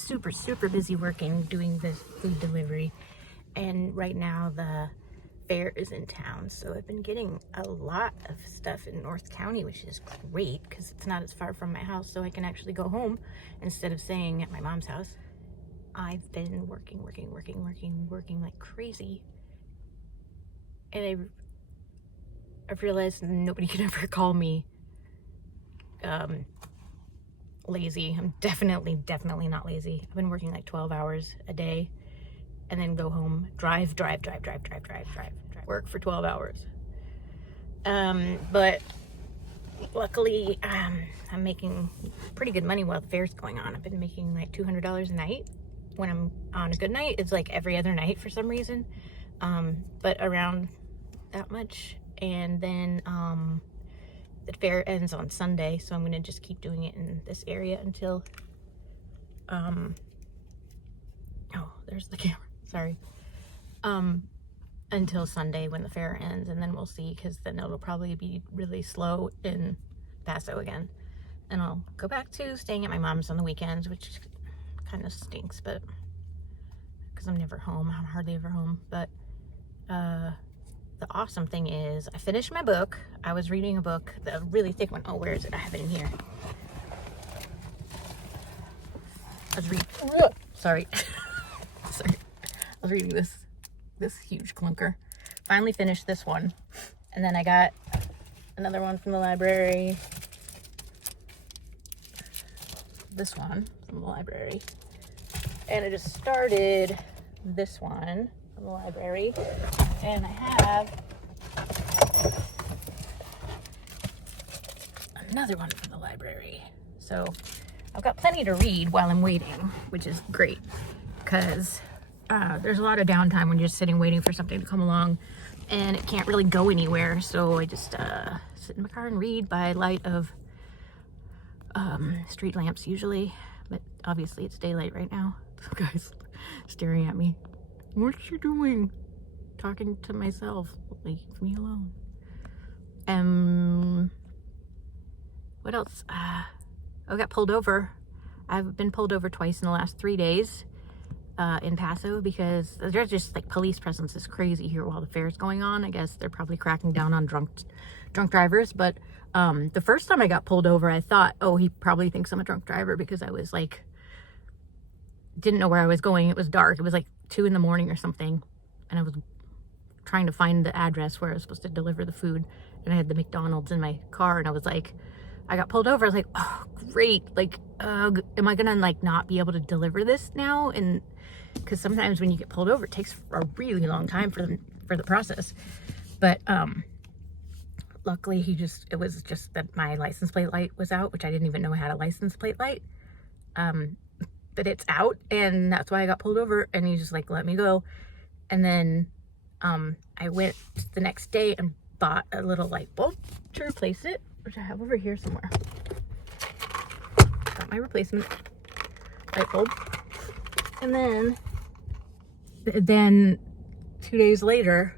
super, super busy working, doing this food delivery. And right now the fair is in town. So I've been getting a lot of stuff in North County, which is great because it's not as far from my house. So I can actually go home instead of staying at my mom's house. I've been working like crazy. And I've realized nobody can ever call me lazy. I'm definitely not lazy. I've been working like 12 hours a day and then go home, drive, work for 12 hours. But luckily, I'm making pretty good money while the fair's going on. I've been making like $200 a night. When I'm on a good night, it's like every other night for some reason. But around that much. And then the fair ends on Sunday, so I'm gonna just keep doing it in this area until oh, there's the camera, sorry. Until Sunday when the fair ends, and then we'll see, because then it'll probably be really slow in Paso again, and I'll go back to staying at my mom's on the weekends, which kind of stinks, but because I'm never home, I'm hardly ever home. But the awesome thing is I finished my book. I was reading a book, the really thick one. Oh, where is it? I have it in here. Sorry. Sorry. I was reading this huge clunker. Finally finished this one. And then I got another one from the library. This one from the library. And I just started this one from the library. And I have another one from the library. So I've got plenty to read while I'm waiting, which is great, because there's a lot of downtime when you're just sitting waiting for something to come along and it can't really go anywhere. So I just sit in my car and read by light of street lamps usually, but obviously it's daylight right now. This guy's staring at me. What you doing? Talking to myself. Leave me alone. What else? I got pulled over. I've been pulled over twice in the last 3 days in Paso, because there's just like police presence is crazy here while the fair's going on. I guess they're probably cracking down on drunk drivers. But the first time I got pulled over, I thought, oh, he probably thinks I'm a drunk driver, because I was like, didn't know where I was going. It was dark. It was like 2 in the morning or something, and I was trying to find the address where I was supposed to deliver the food, and I had the McDonald's in my car, and I was like, I got pulled over. I was like, oh great, like am I gonna like not be able to deliver this now? And because sometimes when you get pulled over, it takes a really long time for the process. But luckily it was just that my license plate light was out, which I didn't even know I had a license plate light. But it's out, and that's why I got pulled over, and he just like let me go. And then I went the next day and bought a little light bulb to replace it, which I have over here somewhere. Got my replacement light bulb. And then 2 days later,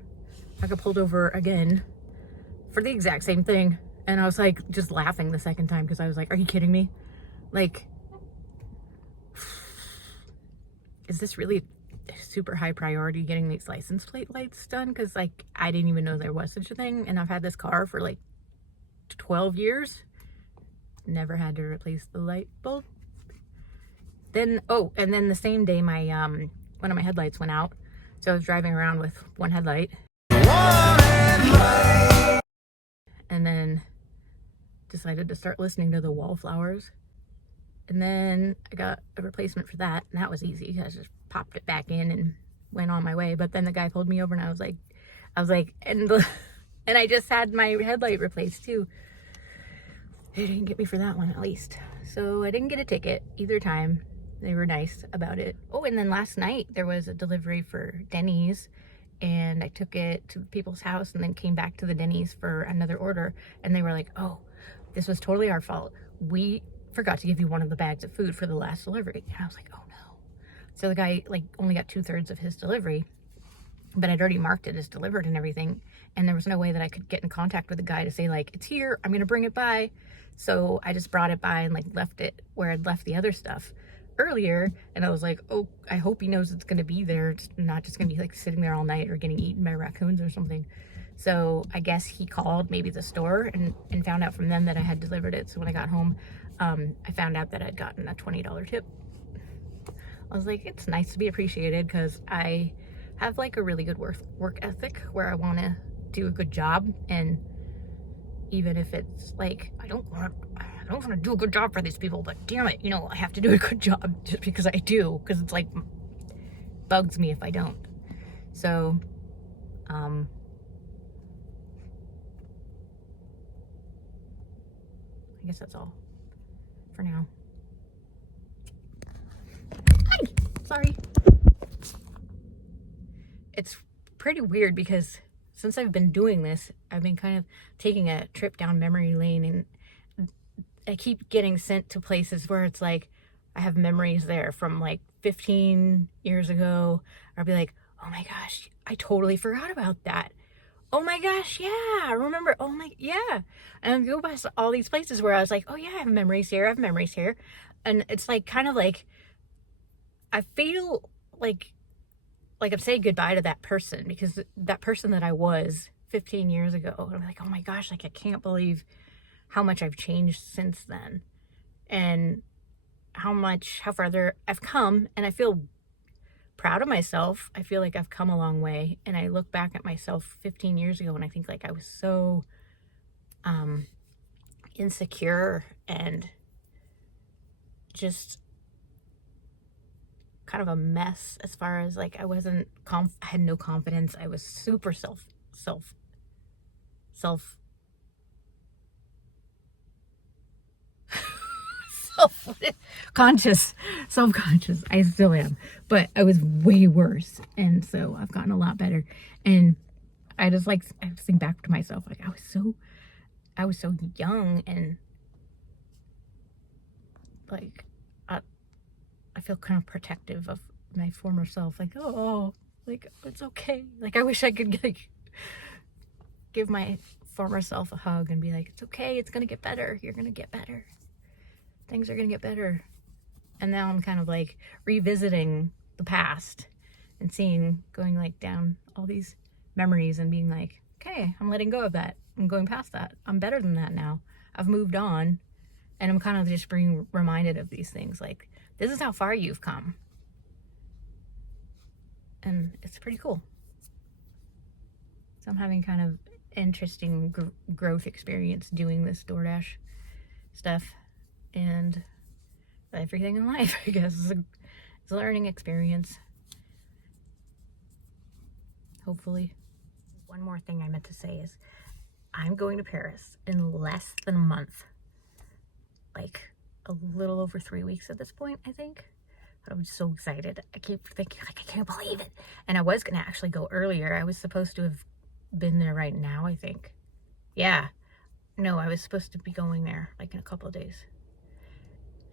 I got pulled over again for the exact same thing. And I was like just laughing the second time, because I was like, are you kidding me? Like, is this really super high priority getting these license plate lights done? Because like I didn't even know there was such a thing, and I've had this car for like 12 years, never had to replace the light bulb. Then and then the same day my one of my headlights went out, so I was driving around with one headlight, and then decided to start listening to the Wallflowers. And then I got a replacement for that, and that was easy. I just popped it back in and went on my way. But then the guy pulled me over, and I was like, and I just had my headlight replaced too. They didn't get me for that one, at least. So I didn't get a ticket either time. They were nice about it. Oh, and then last night there was a delivery for Denny's, and I took it to people's house and then came back to the Denny's for another order, and they were like, oh, this was totally our fault. We forgot to give you one of the bags of food for the last delivery. And I was like, oh no. So the guy like only got 2/3 of his delivery, but I'd already marked it as delivered and everything, and there was no way that I could get in contact with the guy to say like, it's here, I'm gonna bring it by. So I just brought it by and like left it where I'd left the other stuff. earlier, and I was like, oh, I hope he knows it's gonna be there. It's not just gonna be like sitting there all night or getting eaten by raccoons or something. So I guess he called maybe the store and found out from them that I had delivered it. So when I got home, I found out that I'd gotten a $20 tip. I was like, it's nice to be appreciated, because I have like a really good work ethic where I want to do a good job, and even if it's like I don't want to do a good job for these people, but damn it, I have to do a good job just because I do, because it's like bugs me if I don't. So I guess that's all for now. Hi, sorry. It's pretty weird because since I've been doing this, I've been kind of taking a trip down memory lane, and I keep getting sent to places where it's like I have memories there from like 15 years ago. I'll be like, oh my gosh, I totally forgot about that. Oh my gosh, yeah, I remember. Oh my, yeah. And I go past all these places where I was like, oh yeah, I have memories here, I have memories here. And it's like kind of like I feel like I'm saying goodbye to that person, because that person that I was 15 years ago, I'm like, oh my gosh, like I can't believe how much I've changed since then, and how farther I've come. And I feel proud of myself. I feel like I've come a long way, and I look back at myself 15 years ago and I think like I was so insecure and just kind of a mess, as far as like I had no confidence. I was super self self-conscious. I still am, but I was way worse, and so I've gotten a lot better. And I just think back to myself, like I was so young, and like I feel kind of protective of my former self, like, oh, like it's okay. Like I wish I could like give my former self a hug and be like, it's okay, it's gonna get better, you're gonna get better, things are gonna get better. And now I'm kind of like revisiting the past and going like down all these memories and being like, okay, I'm letting go of that, I'm going past that, I'm better than that now, I've moved on. And I'm kind of just being reminded of these things, like this is how far you've come, and it's pretty cool. So I'm having kind of interesting growth experience doing this DoorDash stuff, and everything in life, I guess, is a learning experience. Hopefully. One more thing I meant to say is I'm going to Paris in less than a month. Like a little over 3 weeks at this point, I think. But I'm so excited. I keep thinking, like, I can't believe it. And I was going to actually go earlier. I was supposed to have been there right now, I think. Yeah. No, I was supposed to be going there like in a couple of days.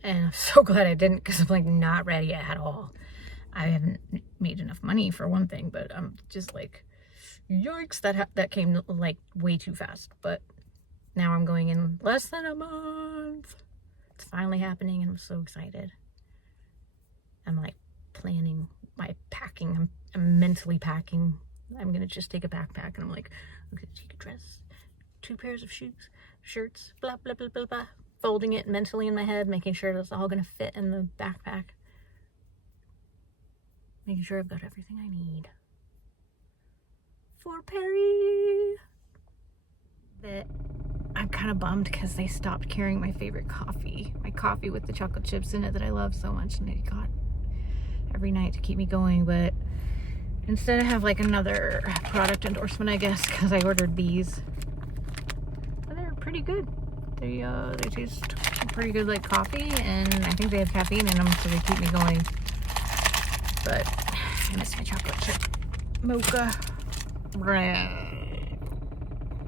And I'm so glad I didn't, because I'm like not ready at all. I haven't made enough money for one thing, but I'm just like, yikes, that came like way too fast. But now I'm going in less than a month. It's finally happening, and I'm so excited. I'm like planning my packing. I'm mentally packing. I'm gonna just take a backpack, and I'm like, I'm gonna take a dress, 2 pairs of shoes, shirts, blah blah blah blah blah. Folding it mentally in my head, making sure it's all gonna fit in the backpack. Making sure I've got everything I need for Paris. But I'm kind of bummed because they stopped carrying my favorite coffee. My coffee with the chocolate chips in it that I love so much, and they got every night to keep me going. But instead I have like another product endorsement, I guess, because I ordered these. And they're pretty good. They taste pretty good like coffee, and I think they have caffeine in them, so they keep me going. But I miss my chocolate chip mocha bread.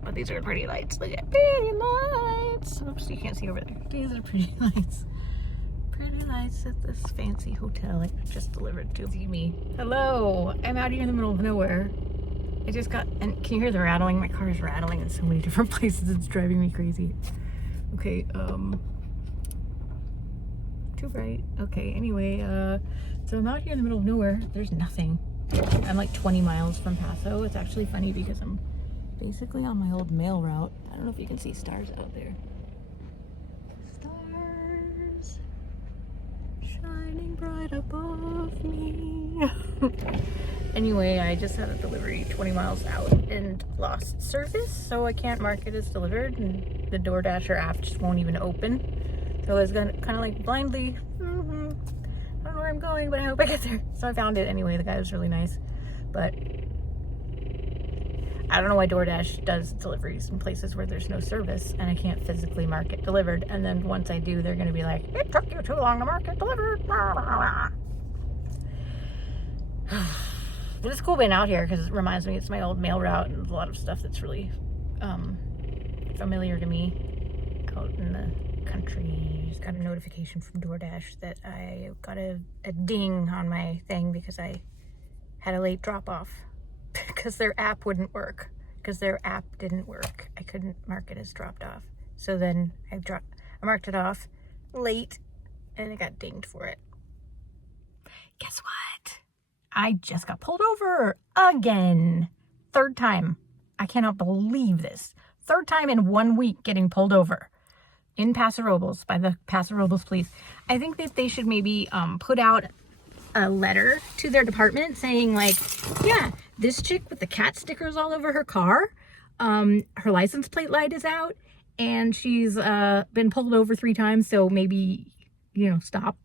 But these are pretty lights. Look at pretty lights. Oops, you can't see over there. These are pretty lights. Pretty lights at this fancy hotel I just delivered to me. Hello, I'm out here in the middle of nowhere. I just got, and can you hear the rattling? My car is rattling in so many different places. It's driving me crazy. Okay, too bright. Okay, anyway, so I'm out here in the middle of nowhere. There's nothing. I'm like 20 miles from Paso. It's actually funny because I'm basically on my old mail route. I don't know if you can see stars out there. Stars shining bright above me. Anyway, I just had a delivery 20 miles out and lost service, so I can't mark it as delivered, and the DoorDasher app just won't even open. So I was gonna kind of like blindly, I don't know where I'm going, but I hope I get there. So I found it anyway. The guy was really nice, but I don't know why DoorDash does deliveries in places where there's no service and I can't physically mark it delivered. And then once I do, they're gonna be like, it took you too long to mark it delivered. But it's cool being out here because it reminds me it's my old mail route and a lot of stuff that's really familiar to me out in the country. Just got a notification from DoorDash that I got a ding on my thing because I had a late drop off because their app wouldn't work. Because their app didn't work. I couldn't mark it as dropped off. So then I marked it off late and I got dinged for it. Guess what? I just got pulled over again. Third time. I cannot believe this. Third time in 1 week getting pulled over in Paso Robles by the Paso Robles police. I think that they should maybe put out a letter to their department saying like, yeah, this chick with the cat stickers all over her car, her license plate light is out and she's been pulled over 3 times. So maybe, stop.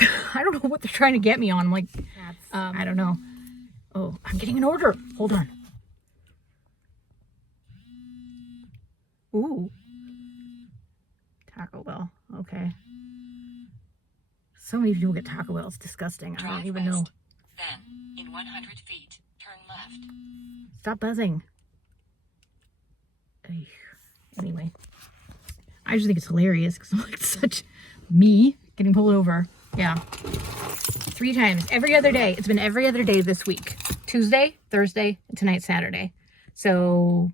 I don't know what they're trying to get me on. Like, I don't know. Oh, I'm getting an order. Hold on. Ooh. Taco Bell. Okay. So many people get Taco Bell. It's disgusting. I don't even know. Then, in 100 feet, turn left. Stop buzzing. Anyway. I just think it's hilarious because I'm like such me getting pulled over. Yeah. 3 times. Every other day. It's been every other day this week. Tuesday, Thursday, and tonight, Saturday. So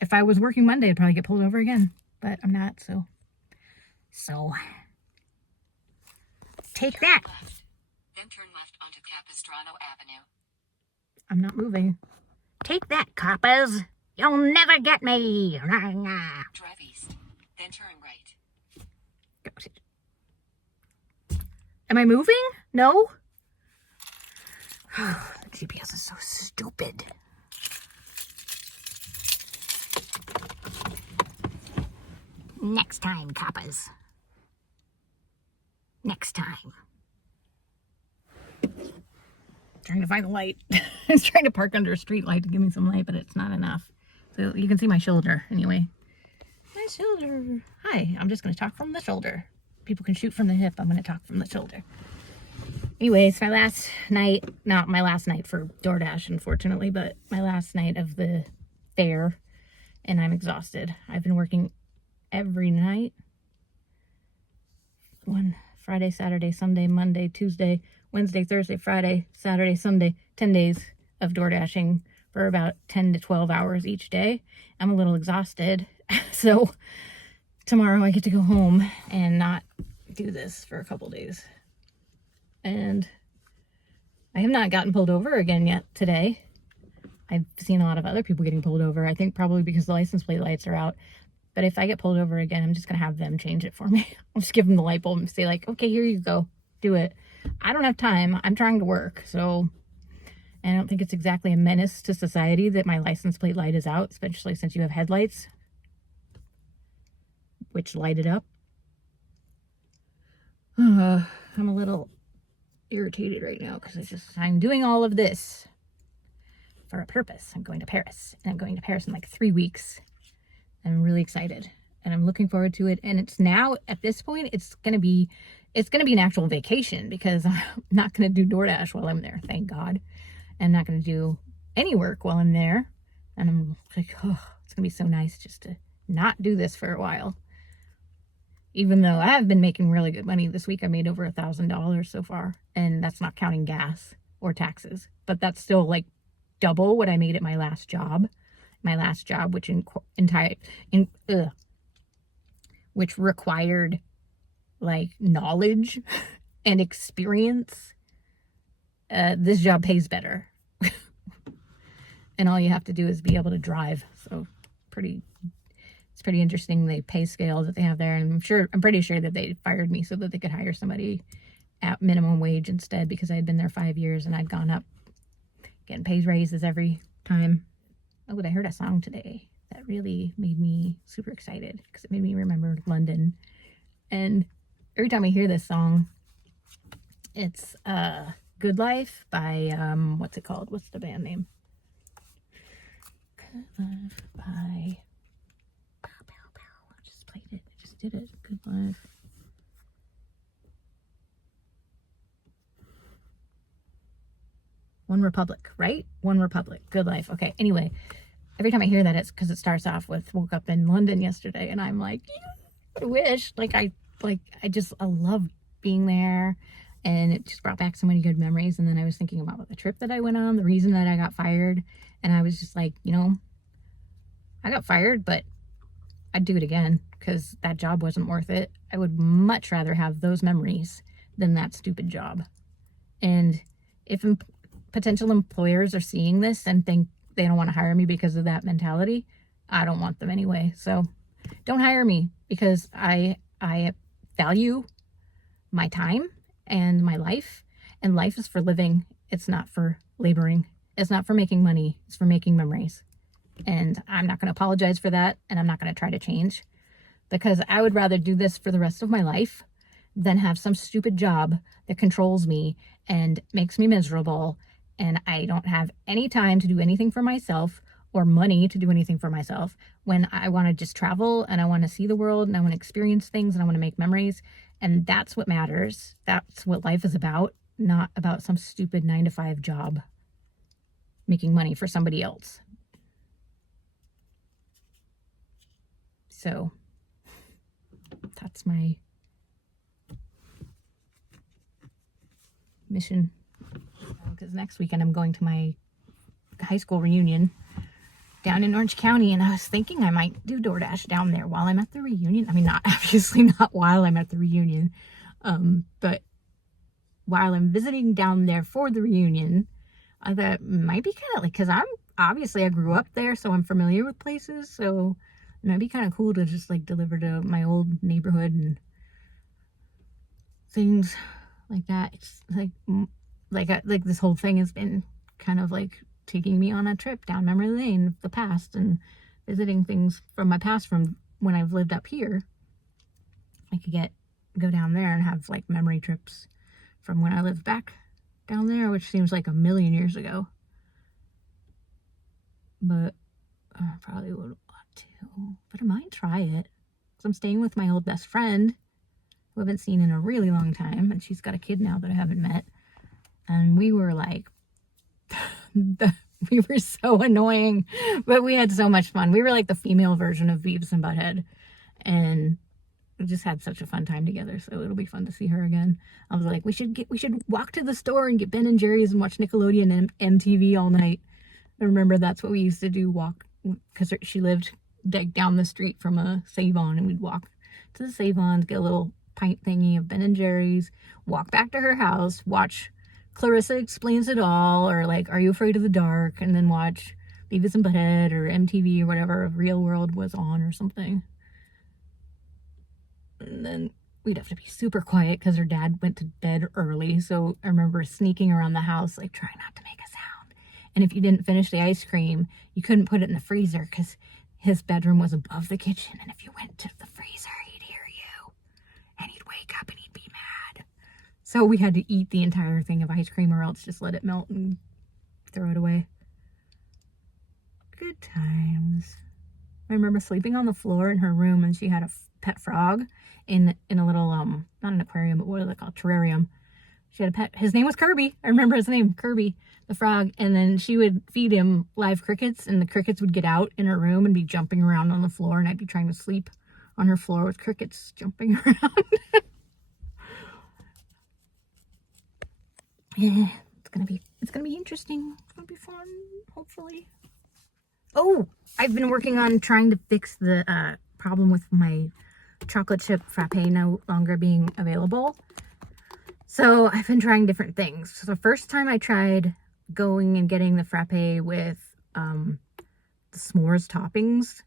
if I was working Monday, I'd probably get pulled over again. But I'm not, so. Take that. Left. Then turn left onto Capistrano Avenue. I'm not moving. Take that, coppers. You'll never get me. Drive east. Then turn right. Am I moving? No? The GPS is so stupid. Next time, coppers. Next time. Trying to find the light. I was trying to park under a street light to give me some light, but it's not enough. So you can see my shoulder anyway. My shoulder. Hi, I'm just going to talk from the shoulder. People can shoot from the hip. I'm going to talk from the shoulder. Anyways, my last night, not my last night for DoorDash, unfortunately, but my last night of the fair, and I'm exhausted. I've been working every night. Friday, Saturday, Sunday, Monday, Tuesday, Wednesday, Thursday, Friday, Saturday, Sunday, 10 days of DoorDashing for about 10 to 12 hours each day. I'm a little exhausted. So tomorrow I get to go home and not do this for a couple days. And I have not gotten pulled over again yet today. I've seen a lot of other people getting pulled over. I think probably because the license plate lights are out. But if I get pulled over again, I'm just going to have them change it for me. I'll just give them the light bulb and say like, okay, here you go. Do it. I don't have time. I'm trying to work. So I don't think it's exactly a menace to society that my license plate light is out, especially since you have headlights, which light it up. I'm a little irritated right now because I'm doing all of this for a purpose. I'm going to Paris, and I'm going to Paris in like 3 weeks. I'm really excited and I'm looking forward to it. And it's now at this point, it's going to be an actual vacation because I'm not going to do DoorDash while I'm there. Thank God. I'm not going to do any work while I'm there. And I'm like, oh, it's going to be so nice just to not do this for a while. Even though I have been making really good money this week. I made over $1,000 so far, and that's not counting gas or taxes, but that's still like double what I made at my last job. Which which required like knowledge and experience, this job pays better. And all you have to do is be able to drive. So it's pretty interesting, the pay scale that they have there. And I'm pretty sure that they fired me so that they could hire somebody at minimum wage instead, because I had been there 5 years and I'd gone up getting pay raises every time. Oh, but I heard a song today that really made me super excited because it made me remember London. And every time I hear this song, it's Good Life by what's it called? What's the band name? Good Life by I just played it. I just did it. Good Life. One Republic, right? One Republic. Good Life. Okay. Anyway, every time I hear that, it's because it starts off with "woke up in London yesterday," and I'm like, I wish. I love being there, and it just brought back so many good memories. And then I was thinking about the trip that I went on, the reason that I got fired, and I was just like, I got fired, but I'd do it again because that job wasn't worth it. I would much rather have those memories than that stupid job. And if potential employers are seeing this and think they don't want to hire me because of that mentality, I don't want them anyway. So don't hire me, because I value my time and my life, and life is for living. It's not for laboring. It's not for making money. It's for making memories. And I'm not going to apologize for that, and I'm not going to try to change, because I would rather do this for the rest of my life than have some stupid job that controls me and makes me miserable, and I don't have any time to do anything for myself or money to do anything for myself, when I want to just travel and I want to see the world and I want to experience things and I want to make memories. And that's what matters. That's what life is about, not about some stupid 9-to-5 job making money for somebody else. So that's my mission, because next weekend I'm going to my high school reunion down in Orange County, and I was thinking I might do DoorDash down there while I'm at the reunion. I mean, obviously not while I'm at the reunion, but while I'm visiting down there for the reunion, I thought it might be kind of like, because I grew up there, so I'm familiar with places, so it might be kind of cool to just like deliver to my old neighborhood and things like that. It's like this whole thing has been kind of like taking me on a trip down memory lane of the past and visiting things from my past from when I've lived up here. I could go down there and have like memory trips from when I lived back down there, which seems like a million years ago. But I probably wouldn't want to. But I might try it, because I'm staying with my old best friend who I haven't seen in a really long time, and she's got a kid now that I haven't met. And we were like, we were so annoying, but we had so much fun. We were like the female version of Beavis and Butthead, and we just had such a fun time together. So it'll be fun to see her again. I was like, we should walk to the store and get Ben and Jerry's and watch Nickelodeon and MTV all night. I remember that's what we used to do, walk, because she lived down the street from a Save-On, and we'd walk to the Save-On, get a little pint thingy of Ben and Jerry's, walk back to her house, watch Clarissa Explains It All, or like Are You Afraid of the Dark, and then watch Beavis and Butthead or MTV or whatever Real World was on or something. And then we'd have to be super quiet because her dad went to bed early, so I remember sneaking around the house like trying not to make a sound. And if you didn't finish the ice cream, you couldn't put it in the freezer because his bedroom was above the kitchen, and if you went to the freezer, he'd hear you and he'd wake up and he'd be mad. So we had to eat the entire thing of ice cream or else just let it melt and throw it away. Good times. I remember sleeping on the floor in her room, and she had a pet frog in a little, not an aquarium, but what is it called? Terrarium. She had a pet. His name was Kirby. I remember his name, Kirby, the frog. And then she would feed him live crickets, and the crickets would get out in her room and be jumping around on the floor, and I'd be trying to sleep on her floor with crickets jumping around. Yeah, it's gonna be interesting. It's gonna be fun, hopefully. Oh, I've been working on trying to fix the problem with my chocolate chip frappe no longer being available. So I've been trying different things. So the first time I tried going and getting the frappe with the s'mores toppings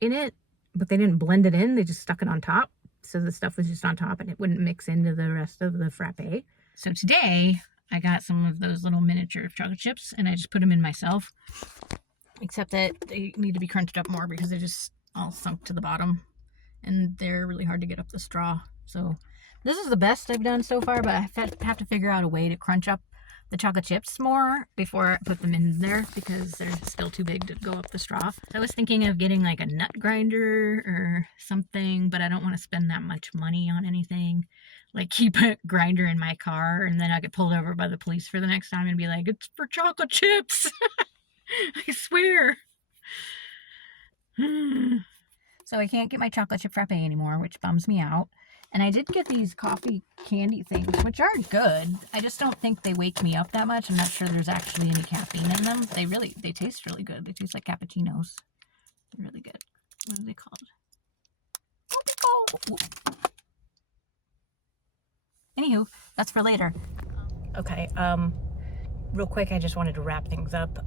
in it, but they didn't blend it in. They just stuck it on top. So the stuff was just on top and it wouldn't mix into the rest of the frappe. So today I got some of those little miniature chocolate chips and I just put them in myself. Except that they need to be crunched up more because they're just all sunk to the bottom. And they're really hard to get up the straw. So this is the best I've done so far, but I have to figure out a way to crunch up the chocolate chips more before I put them in there because they're still too big to go up the straw. So I was thinking of getting like a nut grinder or something, but I don't want to spend that much money on anything. Like keep a grinder in my car and then I get pulled over by the police for the next time and be like, it's for chocolate chips. I swear. So I can't get my chocolate chip frappe anymore, which bums me out. And I did get these coffee candy things, which are good. I just don't think they wake me up that much. I'm not sure there's actually any caffeine in them. They taste really good. They taste like cappuccinos. They're really good. What are they called? Anywho, that's for later. Okay, real quick, I just wanted to wrap things up.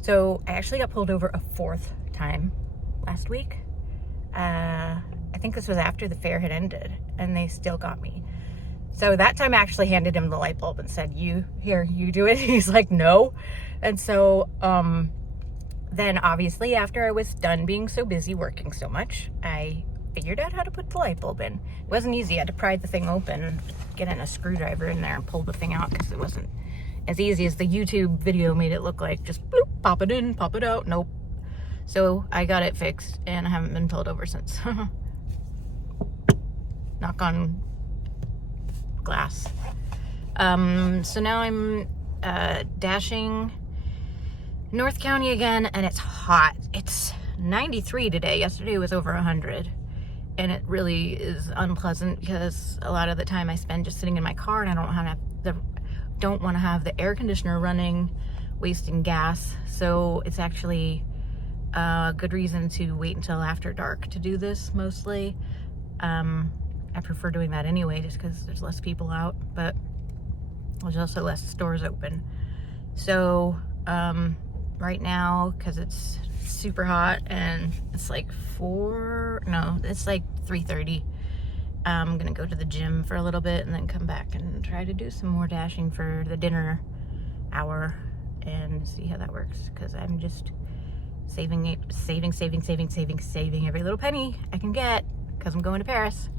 So I actually got pulled over a 4th time last week. I think this was after the fair had ended and they still got me. So that time I actually handed him the light bulb and said, you do it. He's like, no. And so, then obviously after I was done being so busy working so much, I figured out how to put the light bulb in. It wasn't easy. I had to pry the thing open and get in a screwdriver in there and pull the thing out because it wasn't as easy as the YouTube video made it look like. Just bloop, pop it in, pop it out. Nope. So I got it fixed and I haven't been pulled over since. Knock on glass. So now I'm dashing North County again and it's hot. It's 93 today. Yesterday was over 100. And it really is unpleasant because a lot of the time I spend just sitting in my car and I don't want to have the air conditioner running, wasting gas. So it's actually a good reason to wait until after dark to do this mostly. I prefer doing that anyway just because there's less people out, but there's also less stores open. So right now, because it's super hot and it's like it's like 3:30. I'm gonna go to the gym for a little bit and then come back and try to do some more dashing for the dinner hour and see how that works because I'm just saving every little penny I can get because I'm going to Paris.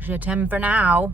Je t'aime for now.